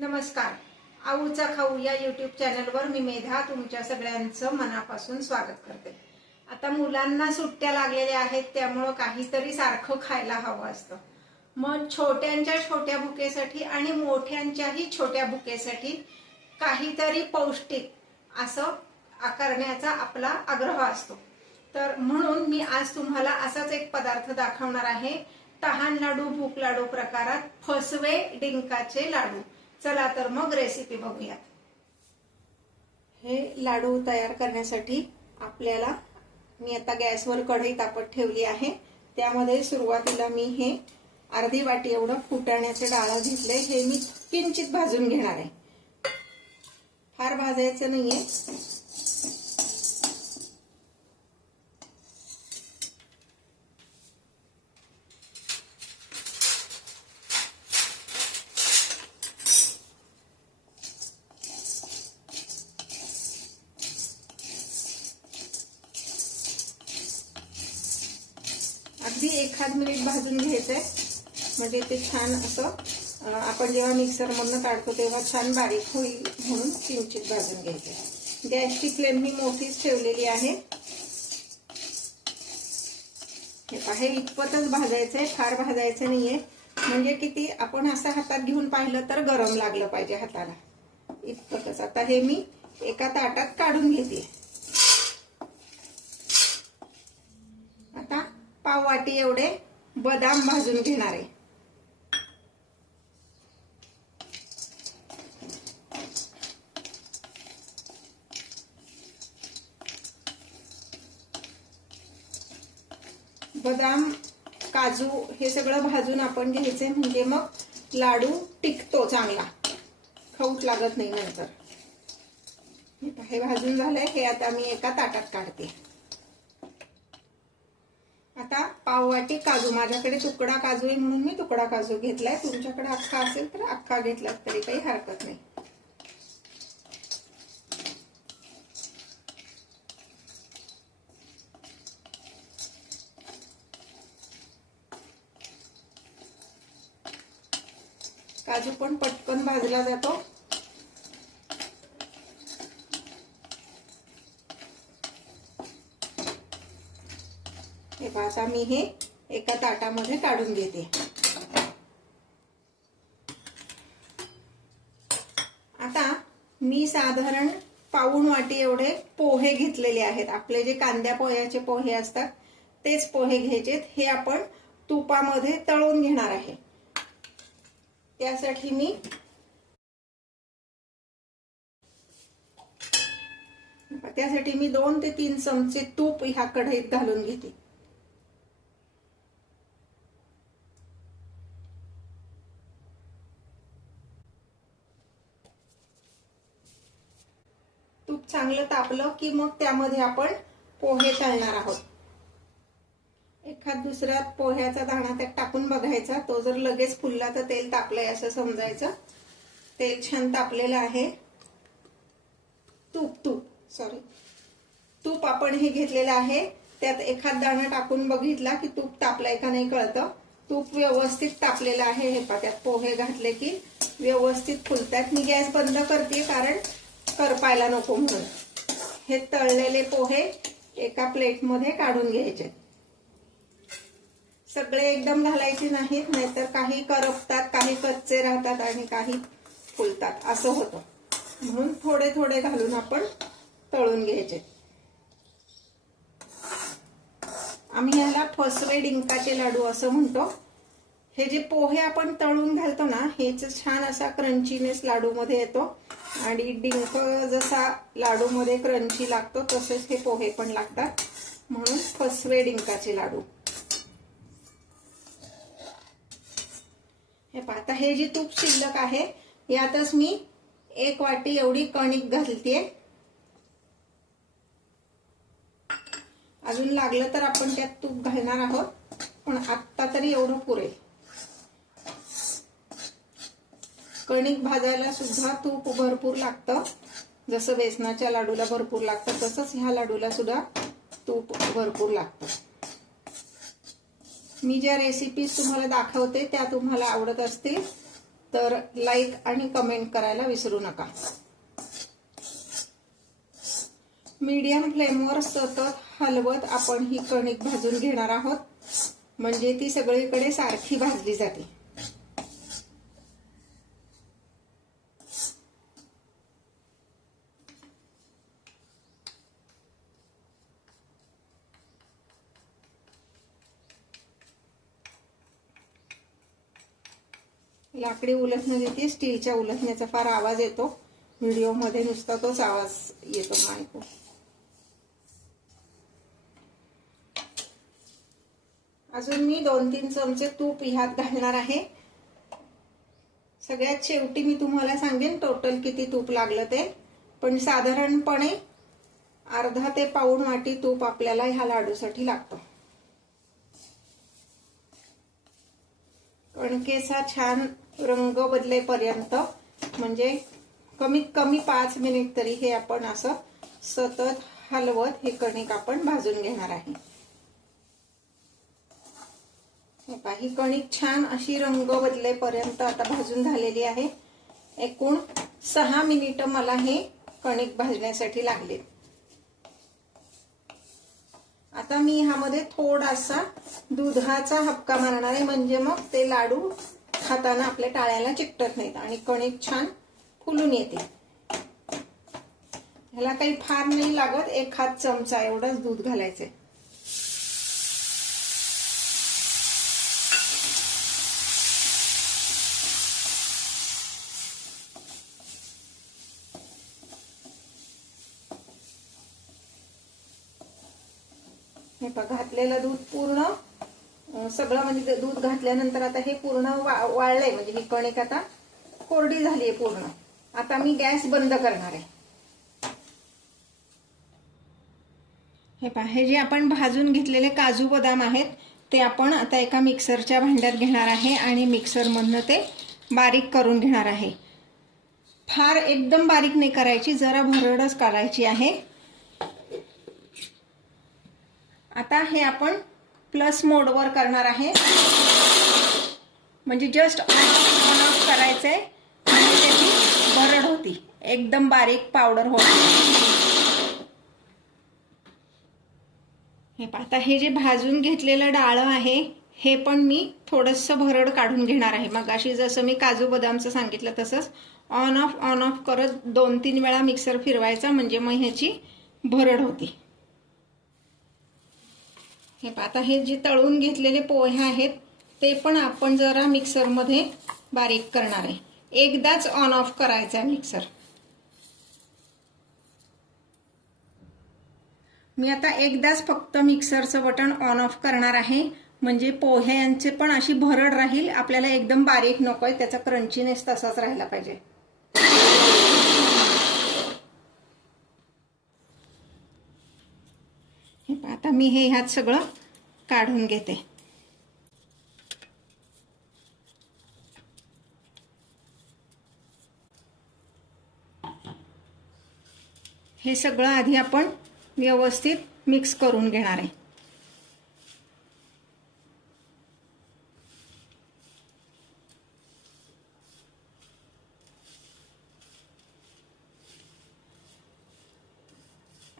नमस्कार. आऊचा खाऊ या यूट्यूब चॅनलवर मी मेधा तुमच्या सगळ्यांचं मनापासून स्वागत करते. आता मुलांना सुट्ट्या लागलेल्या आहेत, त्यामुळे काहीतरी सारखं खायला हवं असतं. मग छोट्यांच्या छोट्या भुकेसाठी आणि मोठ्यांच्याही छोट्या भुकेसाठी काहीतरी पौष्टिक असं करण्याचा आपला आग्रह असतो. तर म्हणून मी आज तुम्हाला असाच एक पदार्थ दाखवणार आहे. तहान लाडू भूक लाडू प्रकारात फसवे डिंकाचे लाडू. चला तर मग रेसिपी बघूयात. हे लाडू तयार करण्यासाठी आपल्याला मी आता गॅसवर कढई तापत ठेवली आहे. त्यामध्ये सुरुवातीला मी हे अर्धी वाटी एवढं फुटाण्याचे डाळ घेतले. हे मी किंचित भाजून घेणार आहे, फार भाजायचं नाहीये. अगदी 1 मिनिट भाजून घ्यायचंय, म्हणजे ते छान असं आपण जेव्हा मिक्सर मधून काढतो तेव्हा छान बारीक होईल, म्हणून किंचित भाजून घ्यायचंय. गॅसची फ्लेम मी मोठीच ठेवलेली आहे. हे इतपतच भाजायचंय, फार भाजायचं नाहीये. म्हणजे किती आपण असं हातात घेऊन पाहिलं तर गरम लागलं पाहिजे हाताला, इतपतच. आता हे मी एका ताटात काढून घेते. पाव वाटी एवढे बदाम भाजून घेणार आहे. बदाम काजू हे सगळं भाजून आपण घ्यायचे, म्हणजे मग लाडू टिकतो चांगला, खवट लागत नाही नंतर. हे भाजून झालंय. हे आता मी एका ताटात काढते. आता पाव वाटी काजू, माझ्याकडे तुकडा काजू आहे म्हणून मी तुकडा काजू घेतलाय. तुमच्याकडे अख्खा असेल तर अख्खा घेतला तरी काही हरकत नाही. काजू पण पटकन भाजला जातो. आता मी हे एका ताटामध्ये काढून घेते. आता मी साधारण पाऊण वाटी एवढे पोहे घेतलेले आहेत. आपले जे कांद्या पोह्याचे पोहे असतात तेच पोहे घ्यायचेत. हे आपण तुपामध्ये तळून घेणार आहे. त्यासाठी मी 2 ते 3 चमचे तूप ह्या कढईत घालून घेते. तूप चांगलं तापलं की मग त्यामध्ये आपण पोहे तळणार आहोत. एखाद दुसरा पोह्याचा दाणा त्यात टाकून बघायचा. तो जर लगेच फुलला तर तेल तापलंय असं समजायचं. तेल छान तापलेलं आहे. तूप आपण हे घेतलेलं आहे. त्यात एखाद दाणा टाकून बघितला की तूप तापलंय का नाही कळतं. तूप व्यवस्थित तापलेलं आहे. हे पहा, त्यात पोहे घातले की व्यवस्थित फुलतात. मी गॅस बंद करते कारण करपायला नको म्हणून. हे तळलेले पोहे एका प्लेटमध्ये काढून घ्यायचे. सगळे एकदम घालायचे नाहीत, नाहीतर काही करपतात, काही कच्चे राहतात आणि काही फुलतात, असं होतं. म्हणून थोडे थोडे घालून आपण तळून घ्यायचे. आम्ही याला फसवे डिंकाचे लाडू असं म्हणतो. हे जे पोहे आपण तळून घालतो ना, हेच छान असा क्रंचीनेस लाडू मध्ये येतो. आणि डिंक जसा लाडू मध्ये क्रंची लागतो तसेच हे पोहे पण लागतात, म्हणून फसवे डिंकाचे लाडू. हे पाहता, हे जे तूप शिल्लक आहे यातच मी 1 वाटी एवढी कणिक घालते. अजून लागलं तर आपण त्यात तूप घालणार आहोत, पण आत्ता तरी एवढं पुरेल. कणिक भाजायला सुद्धा तूप भरपूर लागतं. जसं बेसनाच्या लाडूला भरपूर लागतं तसंच ह्या लाडूला सुद्धा तूप भरपूर लागतं. मी ज्या रेसिपीज तुम्हाला दाखवते त्या तुम्हाला आवडत असतील तर लाईक आणि कमेंट करायला विसरू नका. मीडियम फ्लेमवर सतत हलवत आपण ही कणिक भाजून घेणार आहोत, म्हणजे ती सगळीकडे सारखी भाजली जाते. लाकडी उलथणं देते, स्टीलच्या उलथण्याचा फार आवाज येतो व्हिडिओमध्ये, नुसता तोच आवाज येतो ऐकू. अजून मी 2-3 चमचे तूप ह्यात घालणार आहे. सगळ्यात शेवटी मी तुम्हाला सांगेन टोटल किती तूप लागलं ते, पण साधारणपणे अर्धा ते पाऊण वाटी तूप आपल्याला ह्या लाडूसाठी लागतं. कणकेचा छान रंग बदलेपर्यंत, म्हणजे कमीत कमी 5 मिनिट तरी हे आपण असं सतत हलवत हे कणिक आपण भाजून घेणार आहे. ही कणिक छान अशी रंग बदलेपर्यंत आता भाजून झालेली आहे. एकूण 6 मिनिट मला हे कणिक भाजण्यासाठी लागले. आता मी ह्यामध्ये थोडासा दुधाचा हबका मारणार आहे, म्हणजे मग ते लाडू खाताना आपल्या टाळ्याला चिकटत नाहीत आणि कणिक छान फुलून येते. ह्याला काही फार नाही लागत, 1 चमचा एवढंच दूध घालायचंय. हे पहा, घातलेलं दूध पूर्ण सगळं, म्हणजे दूध घातल्यानंतर आता हे पूर्ण वाळलंय, म्हणजे ही कणिक आता कोरडी झालीये पूर्ण. आता मी गॅस बंद करणार आहे. हे पहा, हे जे आपण भाजून घेतलेले काजू बदाम आहेत ते आपण आता एका मिक्सरच्या भांड्यात घेणार आहे आणि मिक्सरमधनं ते बारीक करून घेणार आहे. फार एकदम बारीक नाही करायची, जरा भरडच करायची आहे. आता हे आपण प्लस मोडवर करणार आहे, म्हणजे जस्ट ऑन ऑफ करायचंय आणि त्याची भरड होती, एकदम बारीक पावडर होती. हे पाहता, हे जे भाजून घेतलेलं डाळ आहे हे पण मी थोडंसं भरड काढून घेणार आहे. मग अशी जसं मी काजू बदामचं सांगितलं तसंच ऑन ऑफ करत 2-3 वेळा मिक्सर फिरवायचा, म्हणजे मग ह्याची भरड होती. हे आता हे जे तळून घेतलेले पोहे आहेत ते पण आपण जरा मिक्सरमध्ये बारीक करणार आहे. एकदाच ऑन ऑफ करायचा आहे मिक्सर. मी आता एकदाच फक्त मिक्सरचं बटन ऑन ऑफ करणार आहे, म्हणजे पोह्यांचे पण अशी भरड राहील. आपल्याला एकदम बारीक नकोय, त्याचा क्रंचीनेस तसाच राहिला पाहिजे. आता मी हे ह्यात सगळं काढून घेते. हे सगळं आधी आपण व्यवस्थित मिक्स करून घेणार आहे.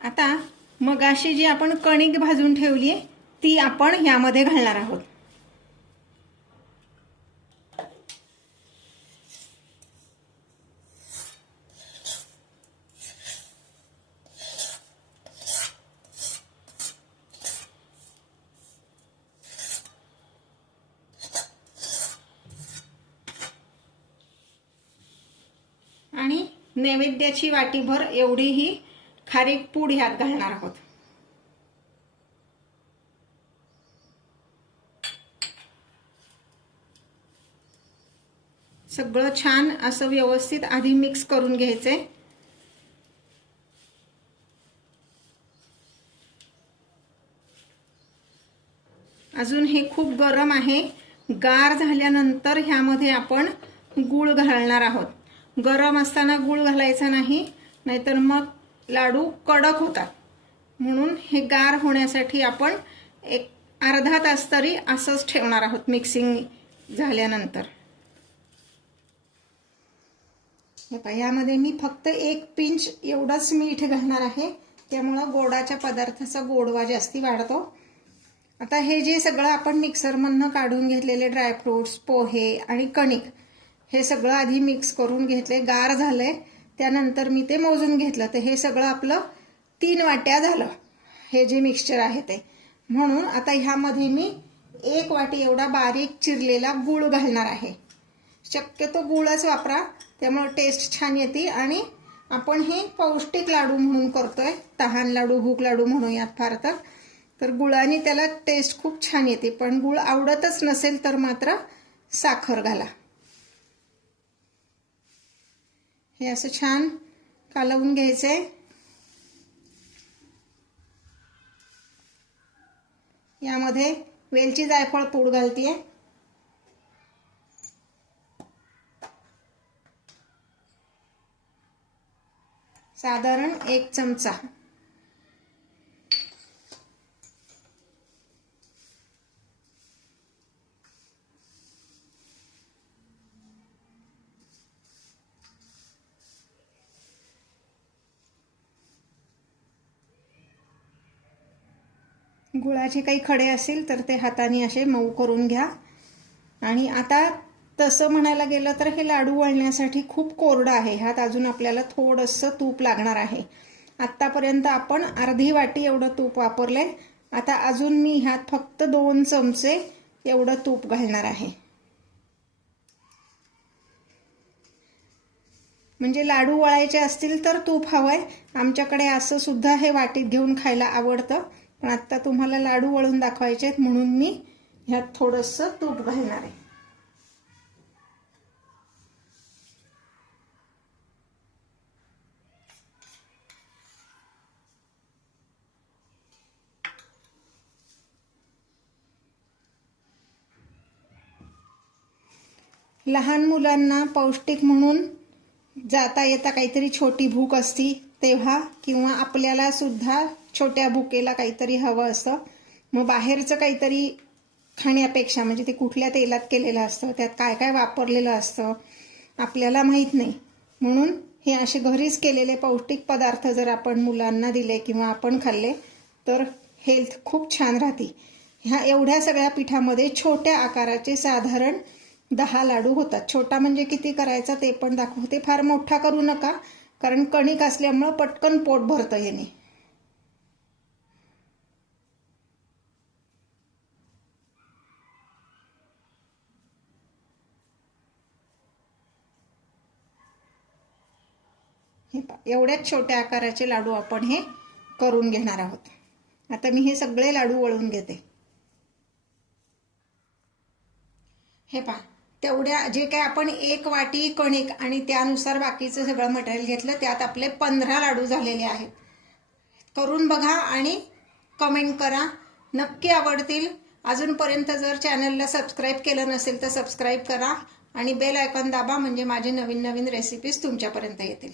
आता मग अशी जी आपण कणिक भाजून ठेवली आहे ती आपण ह्यामध्ये घालणार आहोत. आणि नैवेद्याची वाटीभर एवढी ही खारीक पूड ह्यात घालणार आहोत. सगळं छान असं व्यवस्थित आधी मिक्स करून घ्यायचंय. अजून हे खूप गरम आहे. गार झाल्यानंतर ह्यामध्ये आपण गूळ घालणार आहोत. गरम असताना गूळ घालायचा नाही, नाहीतर मग लाडू कडक होतात. म्हणून हे गार होण्यासाठी आपण एक अर्धा तास तरी असंच ठेवणार आहोत मिक्सिंग झाल्यानंतर. हे पहा, यामध्ये मी फक्त 1 पिंच एवढंच मीठ घालणार आहे, त्यामुळं गोडाच्या पदार्थाचा गोडवा जास्ती वाढतो. आता हे जे सगळं आपण मिक्सरमधनं काढून घेतलेले ड्रायफ्रुट्स, पोहे आणि कणिक हे सगळं आधी मिक्स करून घेतले, गार झालंय. त्यानंतर मी ते मोजून घेतलं, तर हे सगळं आपलं 3 वाट्या झालं हे जे मिक्सचर आहे ते. म्हणून आता ह्यामध्ये मी 1 वाटी एवढा बारीक चिरलेला गूळ घालणार आहे. शक्यतो गूळच वापरा, त्यामुळे टेस्ट छान येते. आणि आपण हे पौष्टिक लाडू म्हणून करतोय, तहान लाडू, भूक लाडू म्हणूयात फार तर गुळाने त्याला टेस्ट खूप छान येते. पण गूळ आवडतच नसेल तर मात्र साखर घाला. हे असं छान कालवून घ्यायचंय. यामध्ये वेलची, जायफळ पूड घालतीये. साधारण 1 चमचा. गुळाचे काही खडे असतील तर ते हाताने असे मऊ करून घ्या. आणि आता तसं म्हणायला गेलं तर हे लाडू वळण्यासाठी खूप कोरडं आहे. ह्यात अजून आपल्याला थोडंसं तूप लागणार आहे. आत्तापर्यंत आपण अर्धी वाटी एवढं तूप वापरलंय. आता अजून मी ह्यात फक्त 2 चमचे एवढं तूप घालणार आहे. म्हणजे लाडू वळायचे असतील तर तूप हवंय. आमच्याकडे असं सुद्धा हे वाटीत घेऊन खायला आवडतं, पण आता तुम्हाला लाडू वळून दाखवायचे आहेत म्हणून मी ह्यात थोडंसं तूप घालणार आहे. लहान मुलांना पौष्टिक म्हणून जाता येता काहीतरी छोटी भूक असती तेव्हा, किंवा आपल्याला सुद्धा छोट्या भुकेला काहीतरी हवं असतं. मग बाहेरचं काहीतरी खाण्यापेक्षा, म्हणजे ते कुठल्या तेलात केलेलं असतं, त्यात काय काय वापरलेलं असतं आपल्याला माहीत नाही. म्हणून हे असे घरीच केलेले पौष्टिक पदार्थ जर आपण मुलांना दिले किंवा आपण खाल्ले तर हेल्थ खूप छान राहते. ह्या एवढ्या सगळ्या पिठामध्ये छोट्या आकाराचे साधारण 10 लाडू होतात. छोटा म्हणजे किती करायचा ते पण दाखवते. फार मोठा करू नका, कारण कणिक असल्यामुळं पटकन पोट भरतं याने. एवढ्याच छोट्या आकाराचे लाडू आपण हे करून घेणार आहोत. आता मी हे सगळे लाडू वळून घेते. हे पहा, तेवढ्या जे काय आपण 1 वाटी कणिक आणि त्यानुसार बाकीचं सगळं मटेरियल घेतलं, त्यात आपले 15 लाडू झालेले आहेत. करून बघा आणि कमेंट करा, नक्की आवडतील. अजूनपर्यंत जर चॅनलला सबस्क्राईब केलं नसेल तर सबस्क्राईब करा आणि बेल आयकॉन दाबा, म्हणजे माझे नवीन नवीन रेसिपीज तुमच्यापर्यंत येतील.